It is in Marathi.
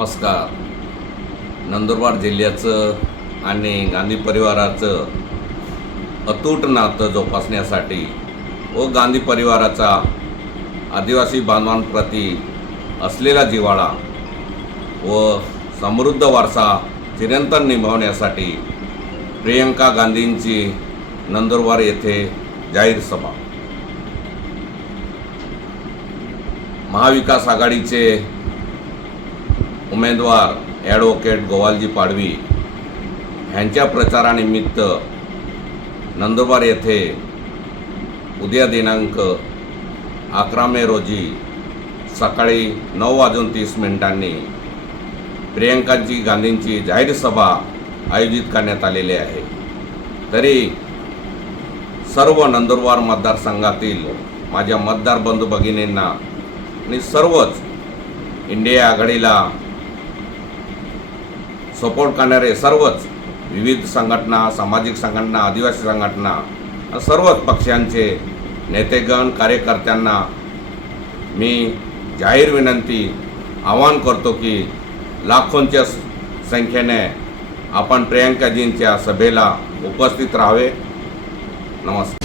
नमस्कार. नंदुरबार जिल्ह्याचं आणि गांधी परिवाराचं अतूट नातं जोपासण्यासाठी व गांधी परिवाराचा आदिवासी बांधवांप्रती असलेला जिव्हाळा व समृद्ध वारसा चिरंतन निभावण्यासाठी प्रियंका गांधींची नंदुरबार येथे जाहीर सभा. महाविकास आघाडीचे उमेदवार ॲडव्होकेट गोवालजी पाडवी ह्यांच्या प्रचारानिमित्त नंदुरबार येथे उद्या दिनांक अकरा मे रोजी सकाळी नऊ वाजून तीस मिनिटांनी प्रियंकाजी गांधींची जाहीर सभा आयोजित करण्यात आलेली आहे. तरी सर्व नंदुरबार मतदारसंघातील माझ्या मतदार बंधू भगिनींना आणि सर्वच इंडिया आघाडीला सपोर्ट करणारे सर्वच विविध संघटना सामाजिक संघटना आदिवासी संघटना सर्वच पक्षांचे नेतेगण कार्यकर्त्यांना मी जाहीर विनंती आवाहन करतो की लाखोंच्या संख्येने आपण प्रियंकाजींच्या सभेला उपस्थित राहावे. नमस्कार.